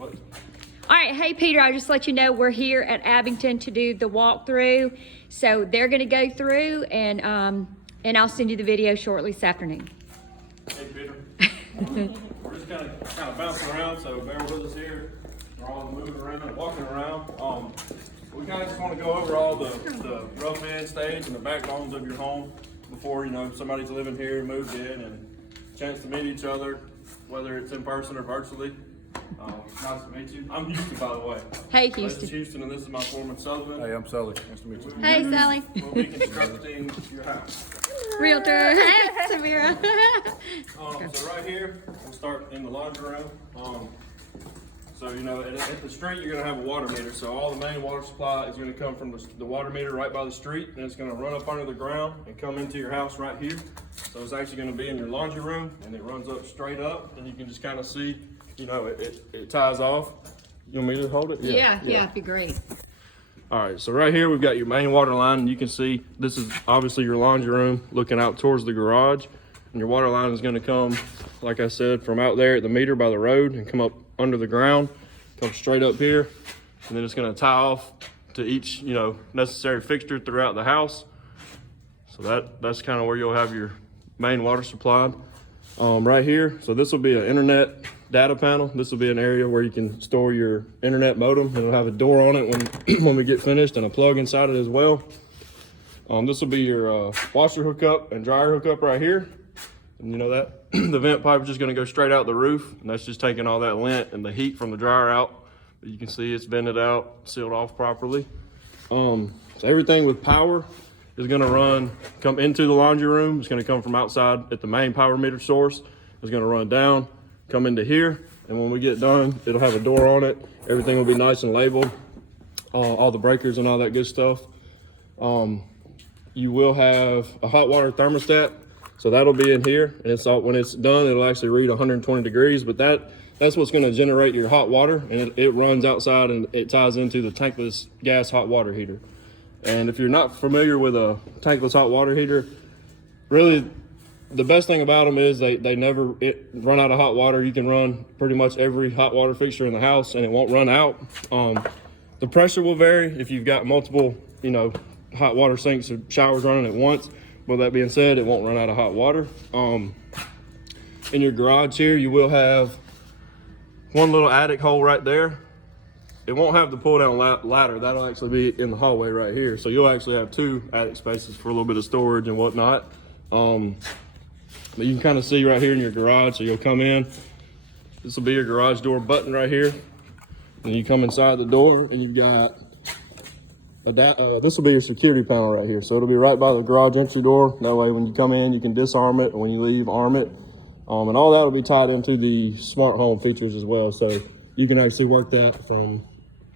What? All right, hey Peter, I'll just let you know we're here at Abington to do the walkthrough. So they're gonna go through and I'll send you the video shortly this afternoon. Hey Peter. We're just kind of bouncing around, so bear with us here. We're all moving around and walking around. We kind of just want to go over all the rough end stage and the backbones of your home before, you know, somebody's living here, moved in, and chance to meet each other, whether it's in person or virtually. Nice to meet you. I'm Houston, by the way. Hey This Houston. is Houston, and this is my foreman, Sullivan. Hey, I'm Sally. Nice to meet you. Hey Sally. We'll be constructing your house. Realtor. Hey Samira. So right here, we'll start in the laundry room. So, you know, at the street, you're gonna have a water meter. So all the main water supply is gonna come from the water meter right by the street, and it's gonna run up under the ground and come into your house right here. So it's actually gonna be in your laundry room, and it runs up straight up, and you can just kind of see, you know, it ties off. You want me to hold it? Yeah, it'd be great. All right, so right here we've got your main water line, and you can see this is obviously your laundry room looking out towards the garage. And your water line is gonna come, like I said, from out there at the meter by the road and come up under the ground, come straight up here, and then it's gonna tie off to each, you know, necessary fixture throughout the house. So that's kind of where you'll have your main water supply. Right here, so this will be an internet data panel. This will be an area where you can store your internet modem. It'll have a door on it when we get finished, and a plug inside it as well. This will be your washer hookup and dryer hookup right here. And you know that the vent pipe is just gonna go straight out the roof, and that's just taking all that lint and the heat from the dryer out. But you can see it's vented out, sealed off properly. So everything with power is gonna come into the laundry room. It's gonna come from outside at the main power meter source. It's gonna run down, come into here, and when we get done, it'll have a door on it. Everything will be nice and labeled, all the breakers and all that good stuff. You will have a hot water thermostat, so that'll be in here, and when it's done, it'll actually read 120 degrees, but that's what's gonna generate your hot water, and it runs outside and it ties into the tankless gas hot water heater. And if you're not familiar with a tankless hot water heater, really the best thing about them is they never run out of hot water. You can run pretty much every hot water fixture in the house and it won't run out. The pressure will vary if you've got multiple, you know, hot water sinks or showers running at once. With that being said, it won't run out of hot water. In your garage here, you will have one little attic hole right there. It won't have the pull down ladder. That'll actually be in the hallway right here. So you'll actually have two attic spaces for a little bit of storage and whatnot. But you can kind of see right here in your garage. So you'll come in, this will be your garage door button right here. And you come inside the door and you've got this will be your security panel right here. So it'll be right by the garage entry door. That way when you come in, you can disarm it, and when you leave, arm it. And all that will be tied into the smart home features as well. So you can actually work that from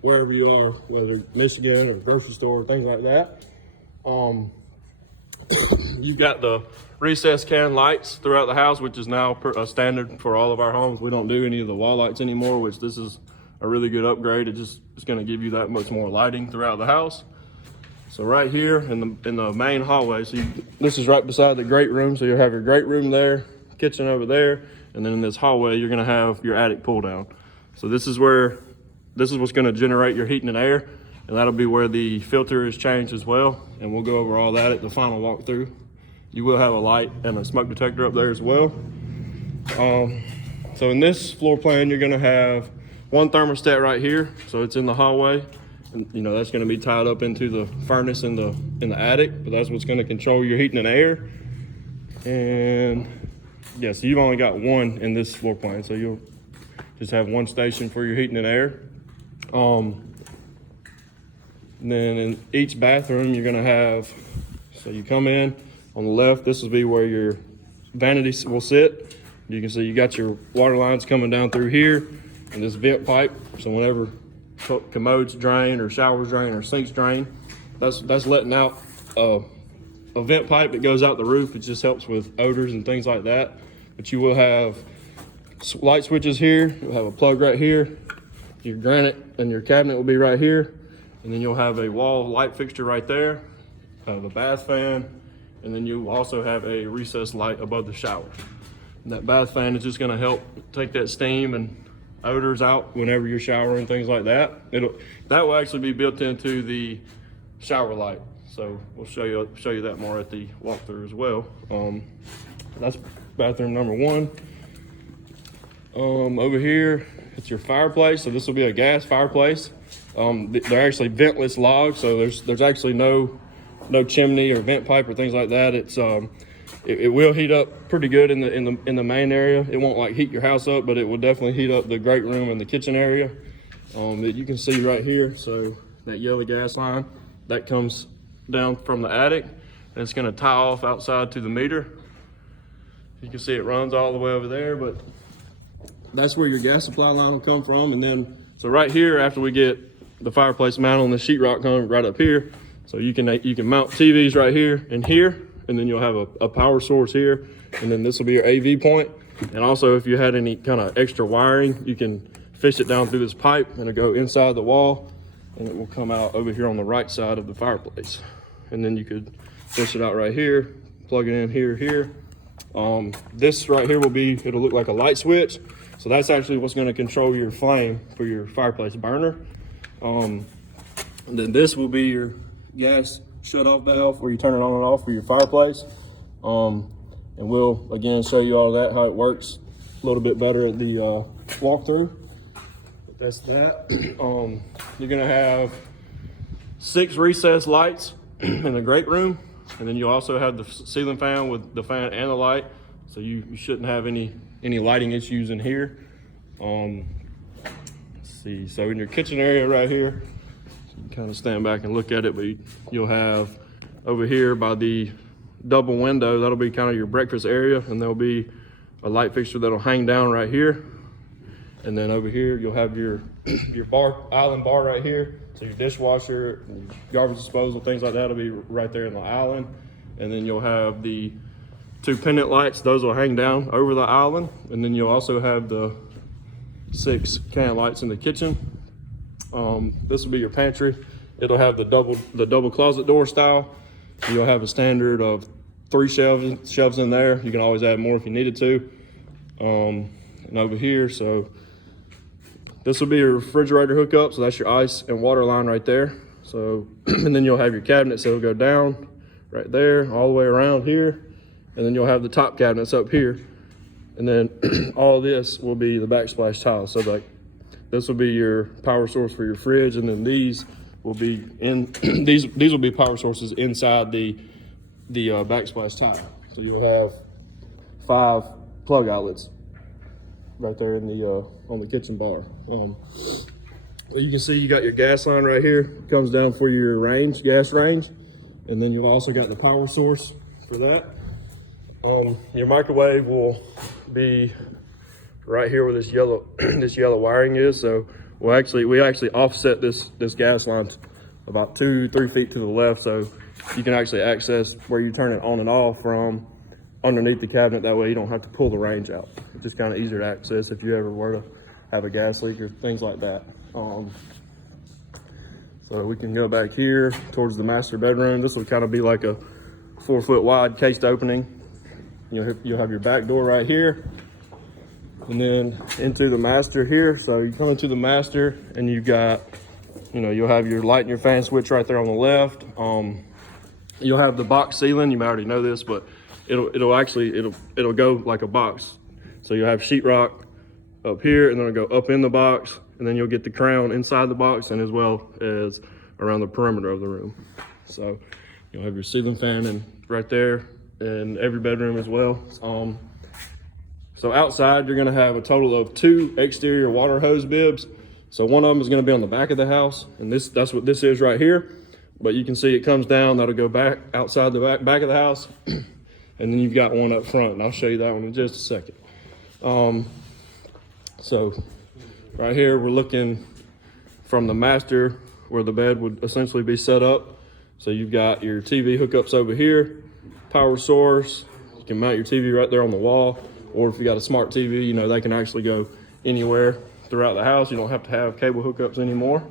wherever you are, whether Michigan or grocery store, things like that. You've got the recessed can lights throughout the house, which is now a standard for all of our homes. We don't do any of the wall lights anymore, which this is a really good upgrade. It's going to give you that much more lighting throughout the house. So right here in the main hallway, so this is right beside the great room. So you'll have your great room there, kitchen over there, and then in this hallway you're going to have your attic pull down. So this is what's going to generate your heating and air, and that'll be where the filter is changed as well. And we'll go over all that at the final walkthrough. You will have a light and a smoke detector up there as well. So in this floor plan, you're going to have one thermostat right here, so it's in the hallway, and you know that's going to be tied up into the furnace in the attic, but that's what's going to control your heating and air. And yeah, so you've only got one in this floor plan, so you'll just have one station for your heating and air. And then in each bathroom, you're going to have, so you come in on the left, this will be where your vanity will sit. You can see you got your water lines coming down through here, and this vent pipe, so whenever commodes drain or showers drain or sinks drain, that's letting out a vent pipe that goes out the roof. It just helps with odors and things like that. But you will have light switches here. You'll have a plug right here. Your granite and your cabinet will be right here. And then you'll have a wall light fixture right there, the bath fan, and then you also have a recessed light above the shower. And that bath fan is just gonna help take that steam and odors out whenever you're showering, things like that. That will actually be built into the shower light. So we'll show you that more at the walkthrough as well. That's bathroom number 1. Over here, it's your fireplace. So this will be a gas fireplace. They're actually ventless logs, so there's actually no chimney or vent pipe or things like that. It's it will heat up pretty good in the main area. It won't like heat your house up, but it will definitely heat up the great room and the kitchen area. That you can see right here. So that yellow gas line that comes down from the attic, and it's going to tie off outside to the meter. You can see it runs all the way over there, but that's where your gas supply line will come from. And then, so right here, after we get the fireplace mounted on the sheetrock coming right up here, so you can mount TVs right here and here, and then you'll have a power source here, and then this will be your AV point. And also, if you had any kind of extra wiring, you can fish it down through this pipe, and it'll go inside the wall, and it will come out over here on the right side of the fireplace. And then you could fish it out right here, plug it in here. This right here it'll look like a light switch. So that's actually what's going to control your flame for your fireplace burner. And then this will be your gas shut-off valve where you turn it on and off for your fireplace. And we'll again show you all that, how it works a little bit better at the walkthrough. But that's that. You're going to have 6 recessed lights in the great room, and then you also have the ceiling fan with the fan and the light, so you shouldn't have any lighting issues in here. Let's see, so in your kitchen area right here, you can kind of stand back and look at it, but you'll have over here by the double window, that'll be kind of your breakfast area, and there'll be a light fixture that'll hang down right here. And then over here, you'll have your island bar right here. So your dishwasher, garbage disposal, things like that will be right there in the island. And then you'll have the 2 pendant lights. Those will hang down over the island. And then you'll also have the 6 can lights in the kitchen. This will be your pantry. It'll have the double closet door style. You'll have a standard of 3 shelves in there. You can always add more if you needed to. And over here, so this will be your refrigerator hookup, so that's your ice and water line right there. So, and then you'll have your cabinets that'll go down right there, all the way around here. And then you'll have the top cabinets up here. And then all this will be the backsplash tile. So like, this will be your power source for your fridge, and then these will be these will be power sources inside the backsplash tile. So you'll have 5 plug outlets right there in the on the kitchen bar. You can see you got your gas line right here. It comes down for your gas range, and then you've also got the power source for that. Your microwave will be right here where this yellow wiring is. So we actually offset this gas line about 2-3 feet to the left, so you can actually access where you turn it on and off from underneath the cabinet. That way you don't have to pull the range out. It's just kind of easier to access if you ever were to have a gas leak or things like that. So we can go back here towards the master bedroom. This will kind of be like a 4-foot wide cased opening. You'll have your back door right here, and then into the master here. So you come into the master, and you've got, you'll have your light and your fan switch right there on the left. You'll have the box ceiling. You may already know this, but it'll go like a box. So you'll have sheetrock up here, and then it'll go up in the box, and then you'll get the crown inside the box, and as well as around the perimeter of the room. So you'll have your ceiling fan and right there in every bedroom as well. So outside, you're gonna have a total of 2 exterior water hose bibs. So one of them is gonna be on the back of the house, and that's what this is right here. But you can see it comes down, that'll go back outside the back of the house. And then you've got one up front, and I'll show you that one in just a second. So right here, we're looking from the master where the bed would essentially be set up. So you've got your TV hookups over here, power source. You can mount your TV right there on the wall, or if you got a smart TV, they can actually go anywhere throughout the house. You don't have to have cable hookups anymore.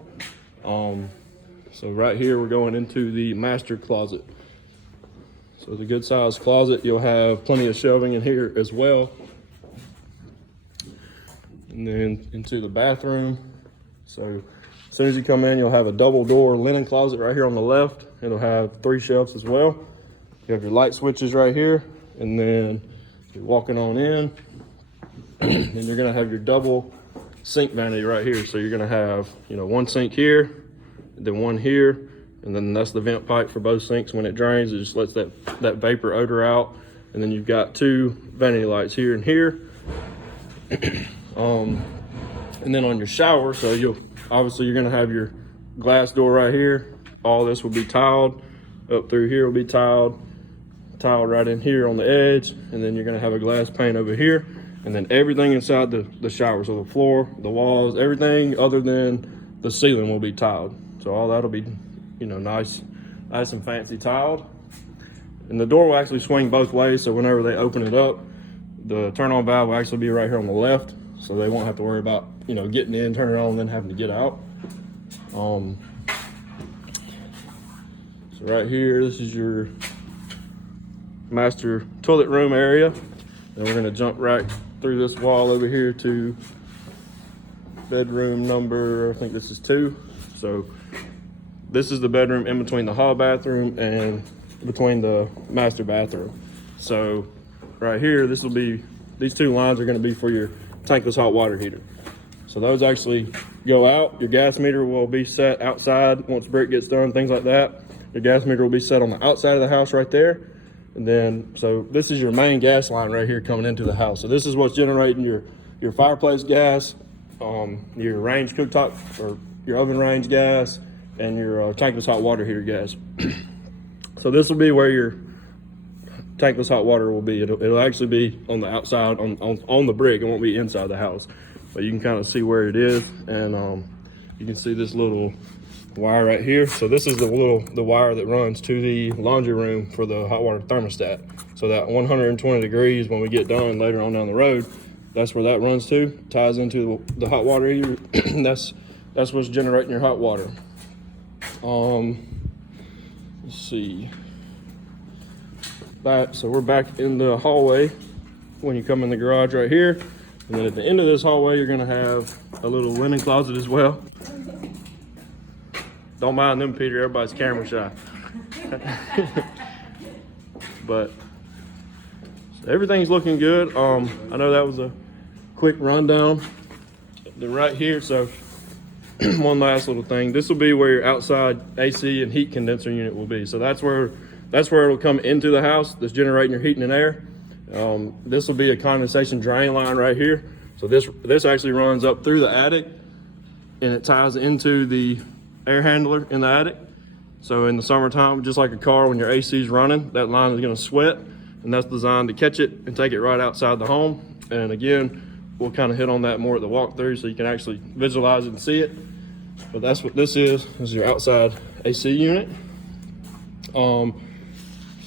So right here, we're going into the master closet. So it's a good sized closet. You'll have plenty of shelving in here as well. and then into the bathroom. So as soon as you come in, you'll have a double door linen closet right here on the left. It'll have 3 shelves as well. You have your light switches right here, and then you're walking on in, and you're gonna have your double sink vanity right here. So you're gonna have, you know, 1 sink here, then 1 here, and then that's the vent pipe for both sinks. When it drains, it just lets that vapor odor out. And then you've got 2 vanity lights here and here. And then on your shower, so you're gonna have your glass door right here. All this will be tiled. Up through here will be tiled right in here on the edge. And then you're gonna have a glass pane over here. And then everything inside the shower, so the floor, the walls, everything other than the ceiling will be tiled. So all that'll be, you know, nice and fancy tiled. And the door will actually swing both ways, so whenever they open it up, the turn on valve will actually be right here on the left, so they won't have to worry about, you know, getting in, turning it on, and then having to get out. So right here, this is your master toilet room area. And we're gonna jump right through this wall over here to bedroom number, I think this is 2. So this is the bedroom in between the hall bathroom and between the master bathroom. So right here, these 2 lines are gonna be for your tankless hot water heater. So those actually go out. Your gas meter will be set outside once brick gets done, things like that. Your gas meter will be set on the outside of the house right there. And then, so this is your main gas line right here coming into the house. So this is what's generating your fireplace gas, your range cooktop or your oven range gas, and your tankless hot water heater gas. So this will be where your tankless hot water will be. It'll actually be on the outside, on the brick. It won't be inside the house, but you can kind of see where it is. And you can see this little wire right here. So this is the wire that runs to the laundry room for the hot water thermostat. So that 120 degrees, when we get done later on down the road, that's where that runs to, ties into the hot water heater. that's what's generating your hot water. Let's see. So we're back in the hallway when you come in the garage right here. And then at the end of this hallway, you're gonna have a little linen closet as well. Don't mind them, Peter, everybody's camera shy. But so everything's looking good. I know that was a quick rundown. Then right here, so one last little thing. This will be where your outside AC and heat condenser unit will be. So that's where it'll come into the house that's generating your heating and air. This will be a condensation drain line right here. So this actually runs up through the attic, and it ties into the air handler in the attic. So in the summertime, just like a car, when your AC is running, that line is going to sweat, and that's designed to catch it and take it right outside the home. And again, we'll kind of hit on that more at the walkthrough so you can actually visualize it and see it. But that's what this is. This is your outside AC unit. So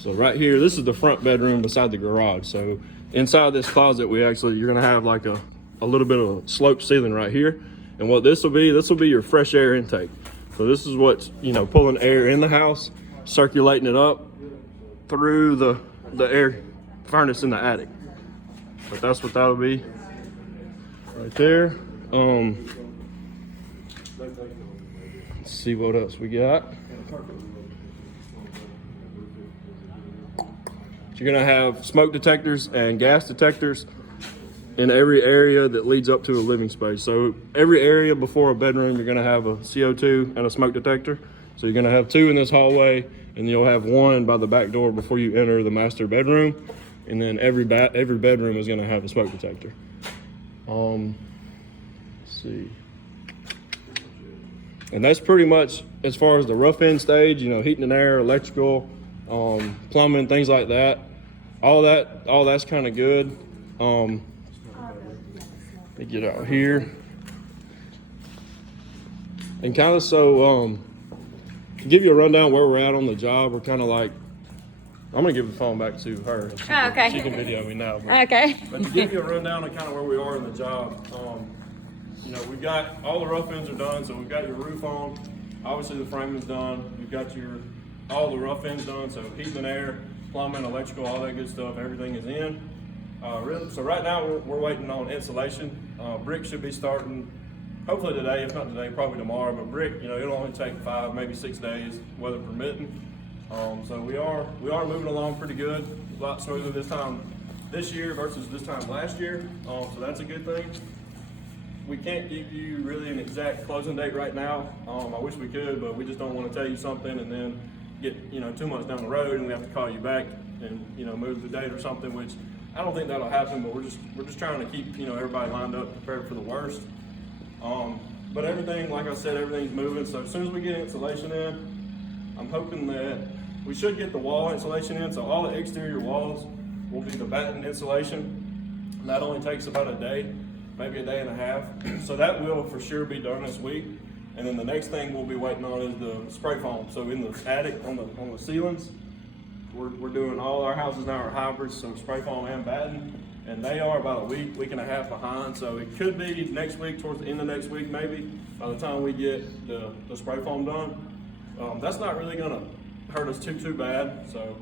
right here, this is the front bedroom beside the garage. So inside this closet, you're gonna have like a little bit of a sloped ceiling right here. And what this will be your fresh air intake. So this is what's, you know, pulling air in the house, circulating it up through the air furnace in the attic. But that's what that'll be right there. Let's see what else we got. You're gonna have smoke detectors and gas detectors in every area that leads up to a living space. So every area before a bedroom, you're gonna have a CO2 and a smoke detector. So you're gonna have 2 in this hallway, and you'll have 1 by the back door before you enter the master bedroom. And then every bedroom is gonna have a smoke detector. Let's see. And that's pretty much as far as the rough end stage, you know, heating and air, electrical, plumbing, things like that. All that's kind of good. Let me get out here. And kind of to give you a rundown where we're at on the job, we're kind of like, I'm gonna give the phone back to her. Okay. She can video me now. Okay. But to give you a rundown of kind of where we are in the job, you know, we've got all the rough ends are done. So we've got your roof on. Obviously the framing's done. We've got all the rough ends done. So heating and air, plumbing, electrical, all that good stuff. Everything is in. So right now we're waiting on insulation. Brick should be starting hopefully today, if not today, probably tomorrow. But brick, it'll only take 5, maybe 6 days, weather permitting. So we are moving along pretty good. A lot smoother this year versus this time last year. So that's a good thing. We can't give you really an exact closing date right now. I wish we could, but we just don't want to tell you something and then get 2 months down the road and we have to call you back and move the date or something, which I don't think that'll happen. But we're just trying to keep everybody lined up, prepared for the worst. But everything, like I said, everything's moving. So as soon as we get insulation in, I'm hoping that we should get the wall insulation in. So all the exterior walls will be the batten insulation. That only takes about a day, maybe a day and a half. So that will for sure be done this week. And then the next thing we'll be waiting on is the spray foam. So in the attic, on the ceilings, we're doing all our houses now are hybrids, so spray foam and batten. And they are about a week and a half behind. So it could be next week, towards the end of next week, maybe, by the time we get the spray foam done. That's not really gonna hurt us too bad. So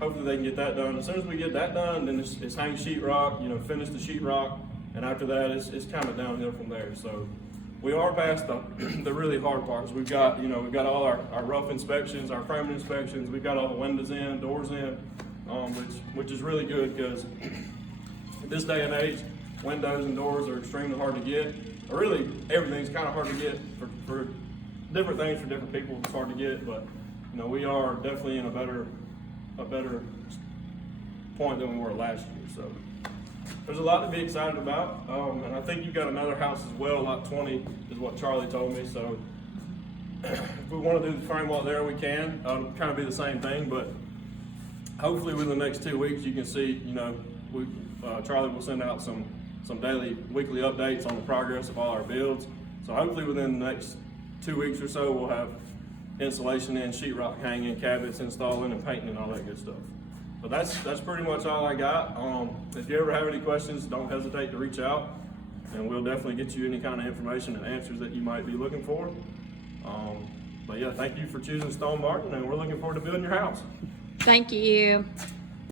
hopefully they can get that done. As soon as we get that done, then it's hang sheetrock, finish the sheetrock. And after that, it's kind of downhill from there. So we are past the really hard parts. We've got, we've got all our rough inspections, our framing inspections. We've got all the windows in, doors in, which is really good because at this day and age, windows and doors are extremely hard to get. Or really, everything's kind of hard to get for different things for different people. It's hard to get, but we are definitely in a better point than we were last year. So there's a lot to be excited about, and I think you've got another house as well. Lot 20 is what Charlie told me. So if we want to do the frame wall there, we can. It'll kind of be the same thing, but hopefully within the next 2 weeks, you can see. Charlie will send out some weekly updates on the progress of all our builds. So hopefully within the next 2 weeks or so, we'll have insulation in, sheetrock hanging, cabinets installing, and painting and all that good stuff. But that's pretty much all I got. If you ever have any questions, don't hesitate to reach out, and we'll definitely get you any kind of information and answers that you might be looking for. But yeah, thank you for choosing Stone Martin, and we're looking forward to building your house. Thank you.